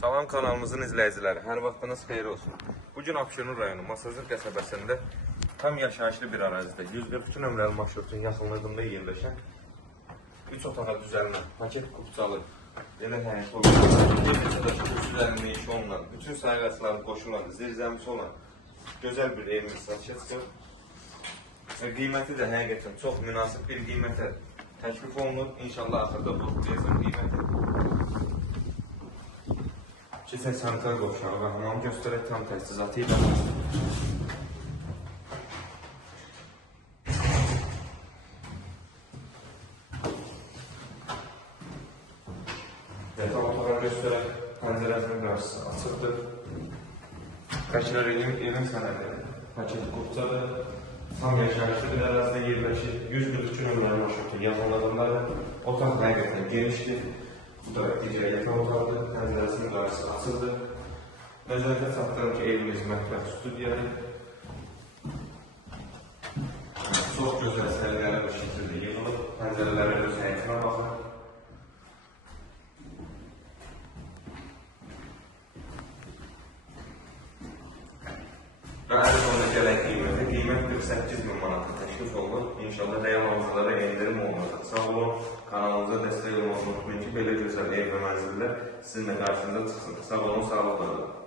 Salam kanalımızın izləyiciləri, hər vaxtınız xeyir olsun. Bugün Abşeron rayonu Masazır qəsəbəsində tam yaşayışlı bir ərazidə 142 nömrəli marşrutun yaxınlığında yerləşən 3 otağa düzəlmə, paket kupçalı, belə həyət olan, bir neçə də kürsülərinin işi olunan, bütün sayğacları qoşulan, zirzəmisi olan gözəl bir evimiz satışa çıxır. Qiyməti də həqiqətən çox münasib bir qiymətə təklif olunur. İnşallah axırda bu qiyməti. Keçək sanitar qovşağı və hamam göstərək tam təchizatı ilə. Yataq otağı göstərək, pəncərəsinin qarşısı açıqdır. Təkrar edeyim, evin sənədi, paket kupçadır. Tam yaşayışlı bir ərazidə yerləşir. 142 nömrəli marşrutu yaxınlığındadır. Otaq həqiqətən genişdir. Bu da digər yataq otaqdır. Pəncərəsinin qarşısı açıqdır. Nəzərdə çatdırım ki, evimiz mətbəx studiyadır. Çox gözəl səliqəli bir şəkildə yığılıb. Pəncərələri öz həqiqətinə baxır. Və ən sonunda gələn qiymət 48.000 manata təklif olunur. İnşallah real alıcılara endirim olunacaq. Sağ olun, kanalımıza dəstək olmanızı unutmayın ki, belə gözəl ev və mənzillər sizinlə qarşınıza çıxsın. Sağ olun, sağlıqla qalın.